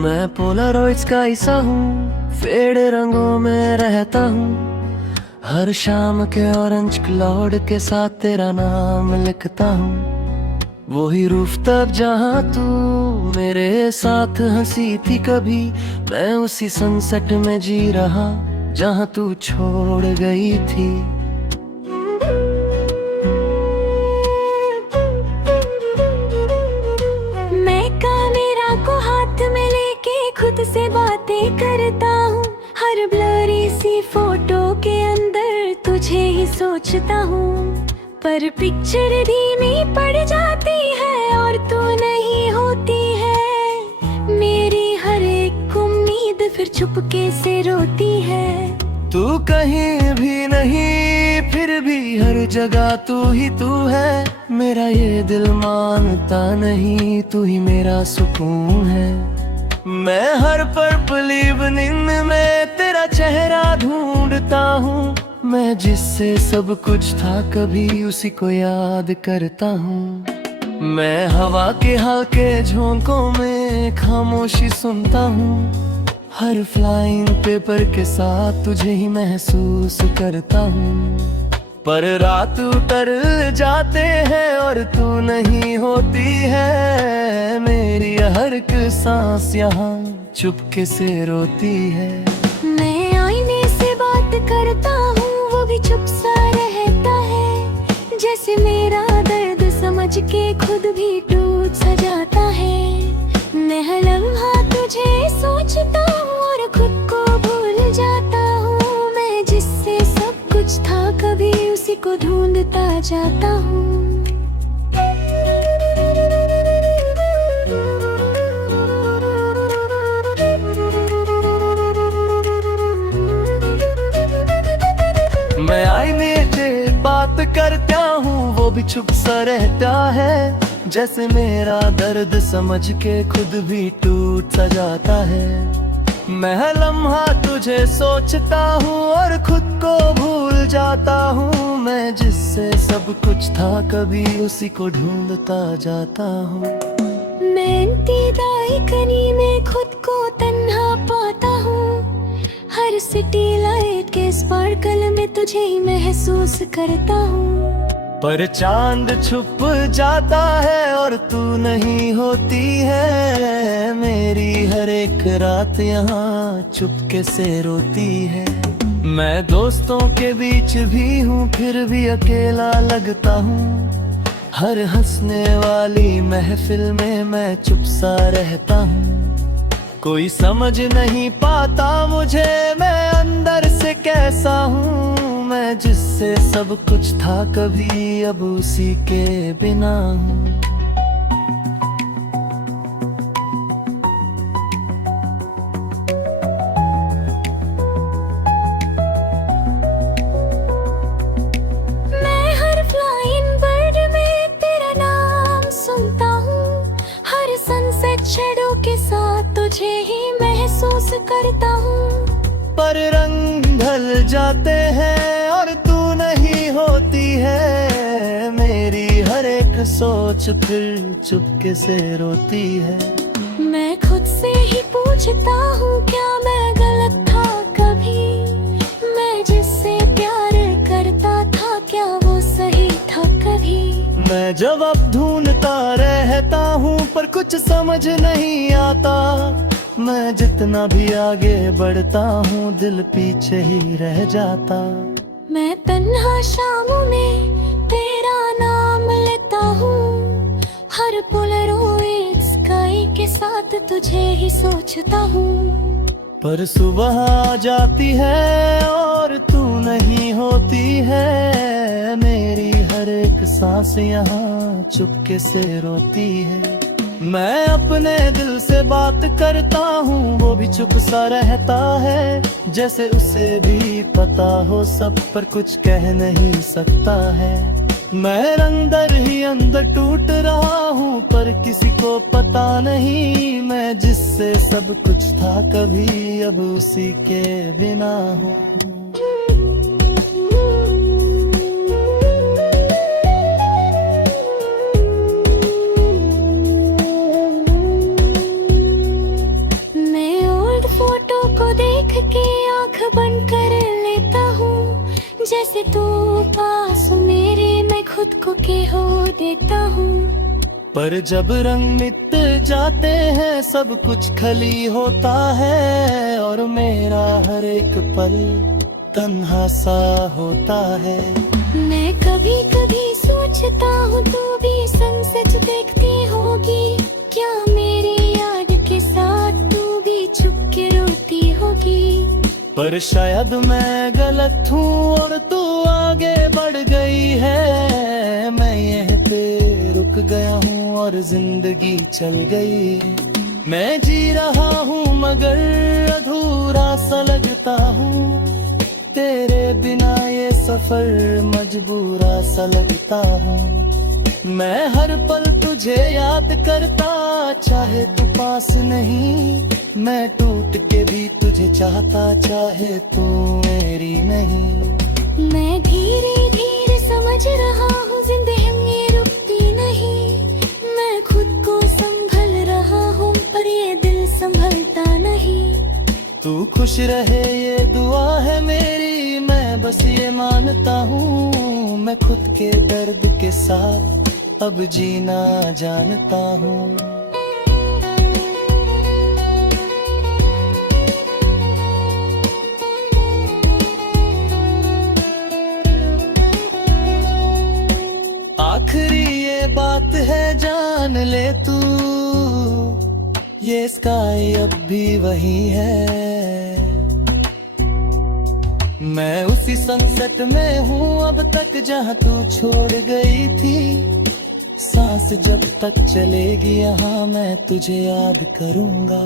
मैं पोलारॉइड्स का हिस्सा हूँ, फेड रंगों में रहता हूँ। हर शाम के ऑरेंज क्लाउड के साथ तेरा नाम लिखता हूँ। वही रूफ तक जहाँ तू मेरे साथ हंसी थी कभी, मैं उसी सनसेट में जी रहा जहाँ तू छोड़ गई थी। खुद से बातें करता हूँ, हर ब्लरी सी फोटो के अंदर तुझे ही सोचता हूँ। पर पिक्चर धीमी पड़ जाती है और तू नहीं होती है। मेरी हर एक उम्मीद फिर चुपके से रोती है। तू कहीं भी नहीं, फिर भी हर जगह तू ही तू है। मेरा ये दिल मानता नहीं, तू ही मेरा सुकून है। मैं हर पर्पल इवनिंग में तेरा चेहरा ढूंढता हूँ। मैं जिससे सब कुछ था कभी उसी को याद करता हूँ। मैं हवा के हल्के झोंकों में खामोशी सुनता हूँ। हर फ्लाइंग पेपर के साथ तुझे ही महसूस करता हूँ। पर रात उतर जाते हैं और तू नहीं होती है। मेरी हर एक सांस यहाँ चुपके से रोती है। मैं आईने से बात करता हूँ, वो भी चुप सा रहता है। जैसे मेरा दर्द समझ के खुद भी टूट सा जाता है। मैं हर लम्हा तुझे सोचता हूँ और खुद को भूल जाता हूँ। मैं जिससे सब कुछ था कभी उसी को ढूंढता जाता हूँ। मैं आईने से बात करता हूँ, वो भी चुप सा रहता है। जैसे मेरा दर्द समझ के खुद भी टूट सा जाता है। मैं हर लम्हा तुझे सोचता हूँ और खुद को भूल जाता हूँ। मैं जिससे सब कुछ था कभी उसी को ढूंढता जाता हूँ। मैं इंतज़ारी कनी में खुद को तन्हा पाता हूँ। हर सिटी लाइट के स्पार्कल में तुझे ही महसूस करता हूँ। पर चांद छुप जाता है और तू नहीं होती है। मेरी हर एक रात यहाँ चुपके से रोती है। मैं दोस्तों के बीच भी हूँ, फिर भी अकेला लगता हूँ। हर हंसने वाली महफिल में मैं चुप सा रहता हूँ। कोई समझ नहीं पाता मुझे, मैं अंदर से कैसा हूँ। मैं जिससे सब कुछ था कभी अब उसी के बिना हूँ। मैं हर फ्लाइंग बर्ड में तेरा नाम सुनता हूँ। हर सनसेट शैडो के साथ तुझे ही महसूस करता हूँ। पर रंग ढल जाते हैं और तू नहीं होती है। मेरी हर एक सोच फिर चुपके से रोती है। मैं खुद से ही पूछता हूँ, क्या मैं गलत था कभी? मैं जिससे प्यार करता था क्या वो सही था कभी? मैं जवाब ढूंढता रहता हूँ पर कुछ समझ नहीं आता। मैं जितना भी आगे बढ़ता हूँ दिल पीछे ही रह जाता। मैं तन्हा शामों में तेरा नाम लेता हूँ। हर पोलरोइड स्काई के साथ तुझे ही सोचता हूँ। पर सुबह आ जाती है और तू नहीं होती है। मेरी हर एक सांस यहाँ चुपके से रोती है। मैं अपने दिल से बात करता हूँ, वो भी चुप सा रहता है। जैसे उसे भी पता हो सब पर कुछ कह नहीं सकता है। मैं अंदर ही अंदर टूट रहा हूँ पर किसी को पता नहीं। मैं जिससे सब कुछ था कभी अब उसी के बिना हूँ। के हो देता हूँ। पर जब रंग मिट जाते हैं सब कुछ खली होता है, और मेरा हर एक पल तन्हा सा होता है। मैं कभी कभी सोचता हूँ तू भी सनसेट देखती होगी क्या, मेरी याद के साथ तू भी छुप के रोती होगी। पर शायद मैं गलत हूँ और तू आगे बढ़ गई है, मैं यहीं पे रुक गया हूँ और जिंदगी चल गई। मैं जी रहा हूँ मगर अधूरा सा लगता हूँ, तेरे बिना ये सफर मजबूरा सा लगता हूँ। मैं हर पल तुझे याद करता, चाहे तू पास नहीं, मैं टूट के भी तुझे चाहता, चाहे तू मेरी नहीं। मैं धीरे धीरे समझ रहा हूँ जिंदगी में रुकती नहीं, मैं खुद को संभल रहा हूँ पर ये दिल संभलता नहीं। तू खुश रहे ये दुआ है मेरी, मैं बस ये मानता हूँ, मैं खुद के दर्द के साथ अब जीना जानता हूँ। आखिरी ये बात है जान ले तू, ये स्काई अब भी वही है। मैं उसी सनसेट में हूँ अब तक जहाँ तू छोड़ गई थी, सांस जब तक चलेगी यहाँ मैं तुझे याद करूँगा।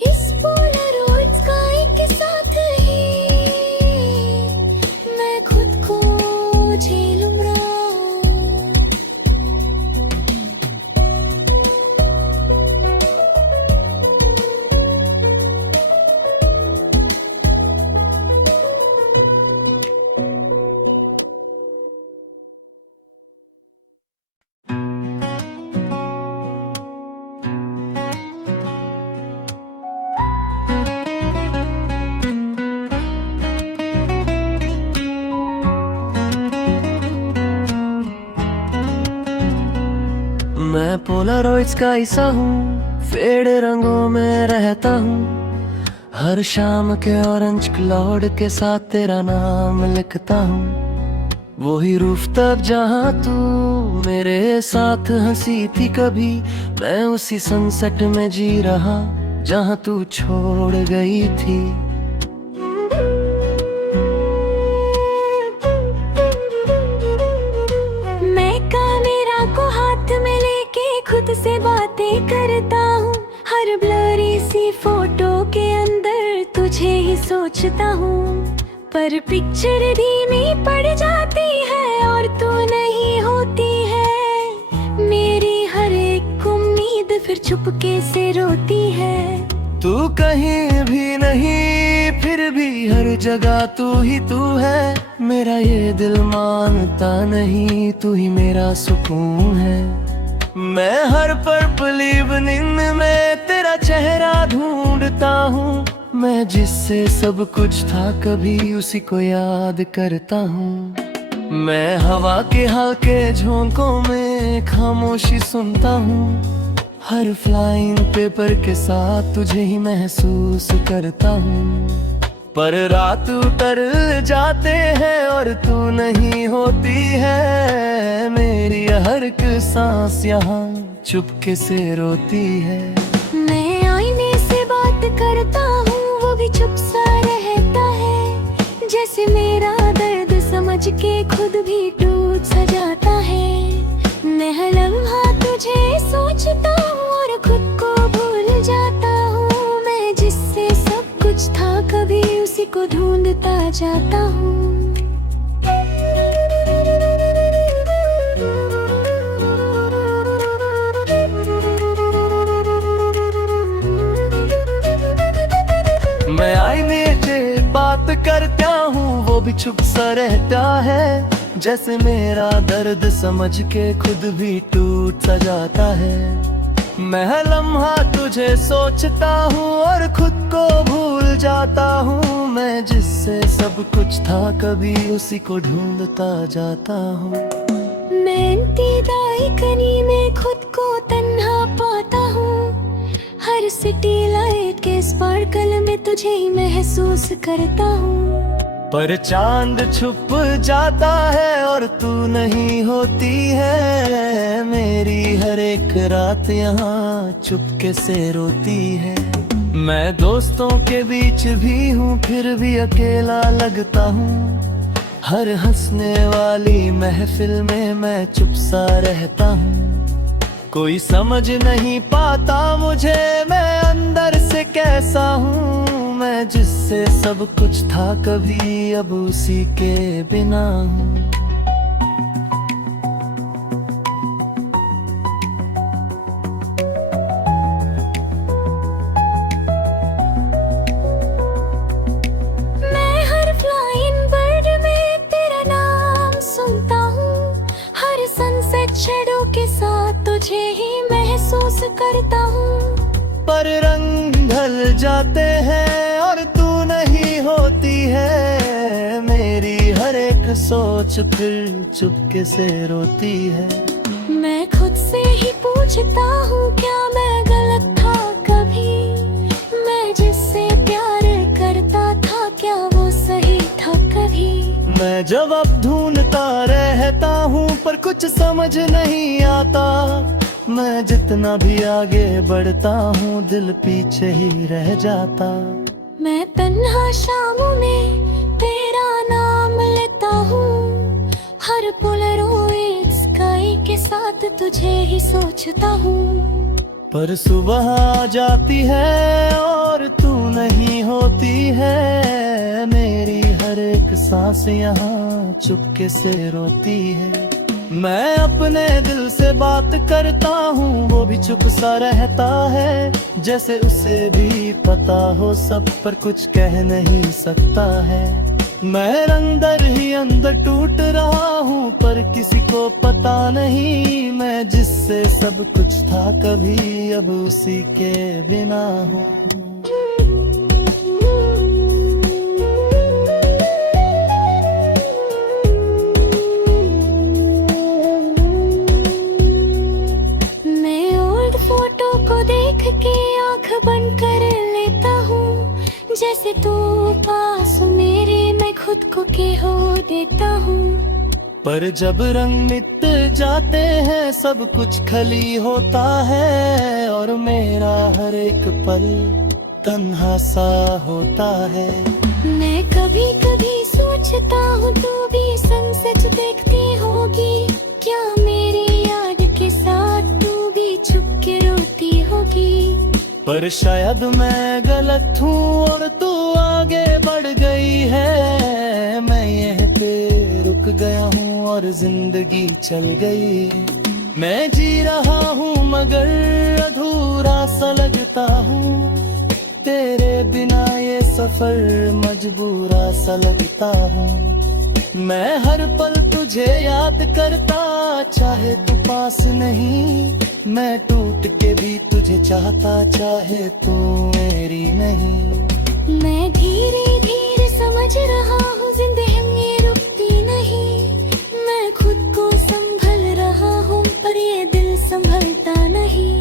इस पोलारोइड स्काई के साथ ही मैं खुद को झेलूंगा। मैं पोलारॉइड्स का हिस्सा हूँ, फेड रंगों में रहता हूँ, हर शाम के ऑरेंज क्लाउड के साथ तेरा नाम लिखता हूँ। वही रूफटॉप जहाँ तू मेरे साथ हंसी थी कभी, मैं उसी सनसेट में जी रहा जहाँ तू छोड़ गई थी। खुद से बातें करता हूँ, हर ब्लरी सी फोटो के अंदर तुझे ही सोचता हूँ। पर पिक्चर धीमी पड़ जाती है और तू नहीं होती है, मेरी हर एक उम्मीद फिर चुपके से रोती है। तू कहीं भी नहीं फिर भी हर जगह तू ही तू है, मेरा ये दिल मानता नहीं, तू ही मेरा सुकून है। मैं हर पर्पल इवनिंग में तेरा चेहरा ढूंढता हूँ, मैं जिससे सब कुछ था कभी उसी को याद करता हूँ। मैं हवा के हल्के झोंकों में खामोशी सुनता हूँ, हर फ्लाइंग पेपर के साथ तुझे ही महसूस करता हूँ। पर रात उतर जाते हैं और तू नहीं होती है, मेरी हर एक सांस यहाँ चुपके से रोती है। मैं आईने से बात करता हूँ वो भी चुप सा रहता है, जैसे मेरा दर्द समझ के खुद भी टूट सा जाता है। मैं हर लम्हा तुझे सोचता हूँ और खुद को भूल जाता हूँ, मैं जिससे सब कुछ था कभी उसी को ढूंढता जाता हूँ। मैं आईने से बात करता हूँ वो भी चुप सा रहता है, जैसे मेरा दर्द समझ के खुद भी टूट सा जाता है। मैं हर लम्हा तुझे सोचता हूँ और खुद को भूल जाता हूँ, मैं जिससे सब कुछ था कभी उसी को ढूंढता जाता हूँ। मैं इंतज़ारी कनी में खुद को तन्हा पाता हूँ। हर सिटी लाइट के स्पार्कल में तुझे ही महसूस करता हूँ। पर चांद छुप जाता है और तू नहीं होती है। मेरी हर एक रात यहाँ चुपके से रोती है। मैं दोस्तों के बीच भी हूँ फिर भी अकेला लगता हूँ। हर हंसने वाली महफिल में मैं चुप सा रहता हूँ। कोई समझ नहीं पाता मुझे मैं अंदर से कैसा हूँ। मैं जिससे सब कुछ था कभी अब उसी के बिना हूँ। मैं हर फ्लाइंग बर्ड में तेरा नाम सुनता हूँ। हर सनसेट शैडो के साथ तुझे ही महसूस करता हूँ। पर रंग ढल जाते हैं और तू नहीं होती है। मेरी हर एक सोच फिर चुपके से रोती है। मैं खुद से ही पूछता हूँ क्या मैं गलत था कभी। मैं जिससे प्यार करता था क्या वो सही था कभी। मैं जवाब ढूंढता रहता हूँ पर कुछ समझ नहीं आता। मैं जितना भी आगे बढ़ता हूँ दिल पीछे ही रह जाता। मैं तन्हा शामों में तेरा नाम लेता हूँ। हर पोलरोइड स्काई के साथ तुझे ही सोचता हूँ। पर सुबह आ जाती है और तू नहीं होती है। मेरी हर एक सांस यहाँ चुपके से रोती है। मैं अपने दिल से बात करता हूँ वो भी चुप सा रहता है। जैसे उसे भी पता हो सब पर कुछ कह नहीं सकता है। मैं अंदर ही अंदर टूट रहा हूँ पर किसी को पता नहीं। मैं जिससे सब कुछ था कभी अब उसी के बिना हूँ। के आँख बंद कर लेता हूँ। जैसे तू पास मेरे मैं खुद को के हो देता हूँ। पर जब रंग मिट जाते हैं सब कुछ खली होता है। और मेरा हर एक पल तन्हा सा होता है। मैं कभी कभी सोचता हूँ तू भी सनसेट देखती होगी क्या। मेरी याद के साथ तू भी छुप के रोती होगी। पर शायद मैं गलत हूँ और तू आगे बढ़ गई है। मैं यहीं पे रुक गया हूँ और जिंदगी चल गई। मैं जी रहा हूँ मगर अधूरा सा लगता हूँ। तेरे बिना ये सफर मजबूरा सा लगता हूँ। मैं हर पल तुझे याद करता चाहे तू पास नहीं। मैं टूट के भी तुझे चाहता चाहे तू मेरी नहीं। मैं धीरे धीरे समझ रहा हूँ जिंदगी रुकती नहीं। मैं खुद को संभल रहा हूँ पर ये दिल संभलता नहीं।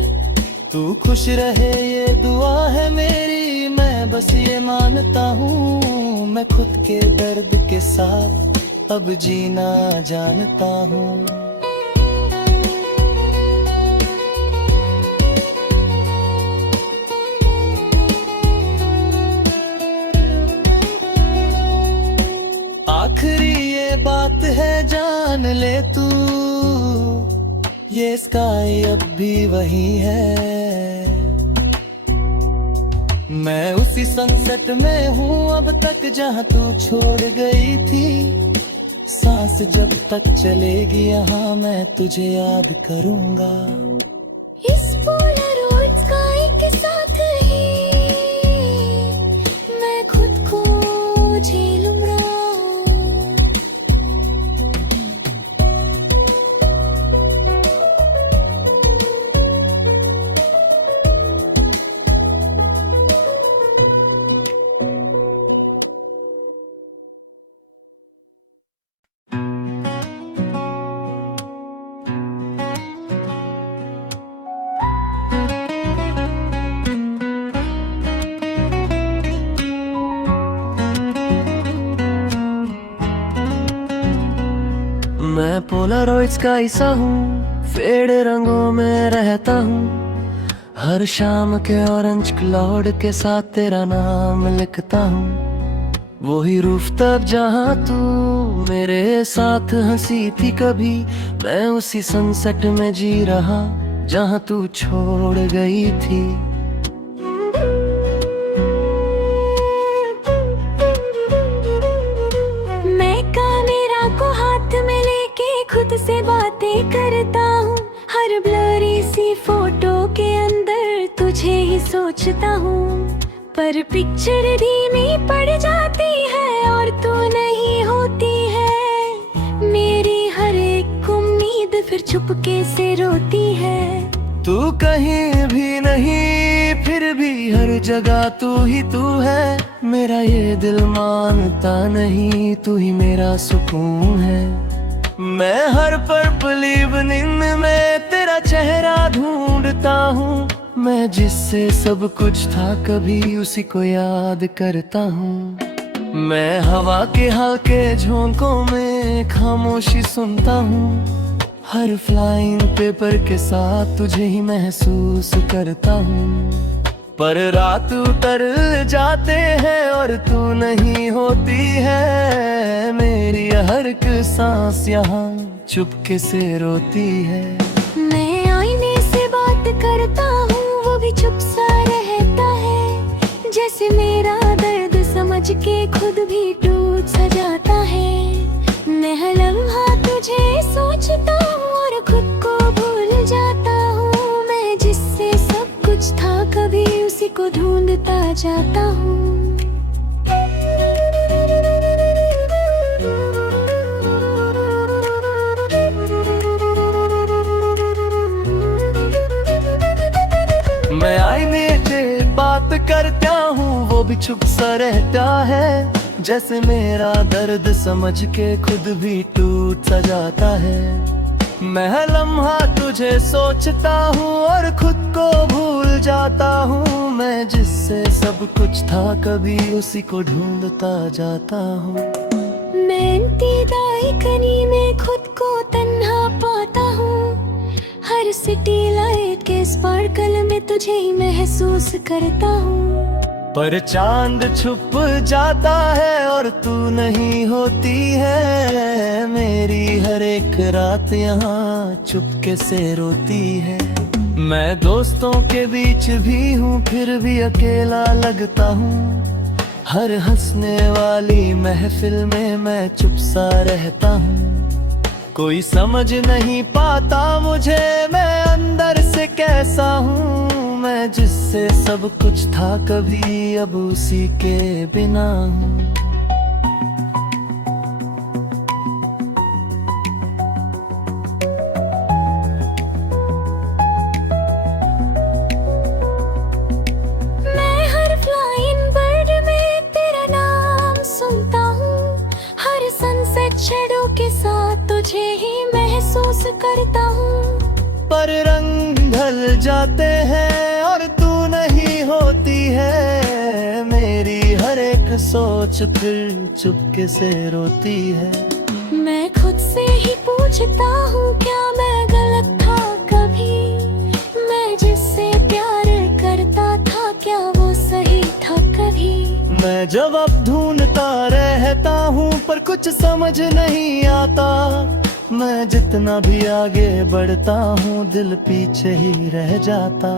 तू खुश रहे ये दुआ है मेरी। मैं बस ये मानता हूँ मैं खुद के दर्द के साथ अब जीना जानता हूँ। आखिरी ये बात है जान ले तू। ये स्काई अब भी वही है। मैं उसी सनसेट में हूँ अब तक जहाँ तू छोड़ गई थी। सांस जब तक चलेगी यहाँ मैं तुझे याद करूँगा। इस पोलरोइड स्काई के साथ ही मैं खुद को झेलूंगा। पोलारॉइड्स का हिस्सा हूँ, फेड रंगों में रहता हूँ। हर शाम के ऑरेंज क्लाउड के साथ तेरा नाम लिखता हूँ। वही रूफ तक जहाँ तू मेरे साथ हंसी थी कभी, मैं उसी सनसेट में जी रहा जहाँ तू छोड़ गई थी। मैं कैमरा को हाथ में लेके खुद से बातें करता हूँ। हर ब्लरी सी फोटो के अंदर तुझे ही सोचता हूँ, पर पिक्चर धीमी पड़ जाती है और तू नहीं होती है। मेरी हर एक उम्मीद फिर चुपके से रोती है। तू कहीं भी नहीं, फिर भी हर जगह तू ही तू है। मेरा ये दिल मानता नहीं, तू ही मेरा सुकून है। मैं हर पर्पल इवनिंग में तेरा चेहरा ढूंढता हूँ। मैं जिससे सब कुछ था कभी उसी को याद करता हूँ। मैं हवा के हल्के झोंकों में खामोशी सुनता हूँ। हर फ्लाइंग पेपर के साथ तुझे ही महसूस करता हूँ। पर रात उतर जाते हैं और तू नहीं होती है। मेरी हर एक सांस यहाँ चुपके से रोती है। मैं आईने से बात करता हूँ, वो भी चुप सा रहता है। जैसे मेरा दर्द समझ के खुद भी टूट सा जाता है। मैं हर लम्हा तुझे सोचता हूँ और खुद को भूल जाता हूँ। मैं जिससे सब कुछ था कभी उसी को ढूंढता जाता हूँ। मैं आईने से बात करता हूँ, वो भी चुप सा रहता है। जैसे मेरा दर्द समझ के खुद भी टूट सा जाता है। मैं हर लम्हा तुझे सोचता हूँ और खुद को भूल जाता हूँ। मैं जिससे सब कुछ था कभी उसी को ढूंढता जाता हूँ। मैं इंतज़ारी कनी में खुद को तन्हा पाता हूँ। हर सिटी लाइट के स्पार्कल में तुझे ही महसूस करता हूँ। पर चांद छुप जाता है और तू नहीं होती है। मेरी हर एक रात यहाँ चुपके से रोती है। मैं दोस्तों के बीच भी हूँ, फिर भी अकेला लगता हूँ। हर हंसने वाली महफिल में मैं चुप सा रहता हूँ। कोई समझ नहीं पाता मुझे, मैं अंदर से कैसा हूँ। मैं जिससे सब कुछ था कभी अब उसी के बिना हूँ। मैं हर फ्लाइंग बर्ड में तेरा नाम सुनता हूँ। हर सनसेट शैडो के साथ तुझे ही महसूस करता हूँ। पर रंग ढल जाते हैं और तू नहीं होती है। मेरी हर एक सोच फिर चुपके से रोती है। मैं खुद से ही पूछता हूँ, क्या मैं गलत था कभी? मैं जिससे प्यार करता था क्या वो सही था कभी? मैं जवाब ढूंढता रहता हूँ पर कुछ समझ नहीं आता। मैं जितना भी आगे बढ़ता हूँ दिल पीछे ही रह जाता।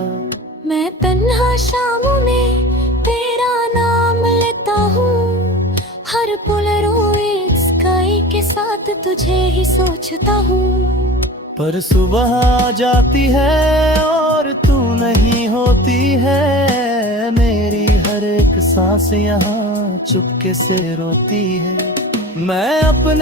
मैं तन्हा शामों में तेरा नाम लेता हूँ। हर पोलरॉइड स्काई के साथ तुझे ही सोचता हूँ। पर सुबह आ जाती है और तू नहीं होती है। मेरी हर एक सांस यहाँ चुपके से रोती है। मैं अपने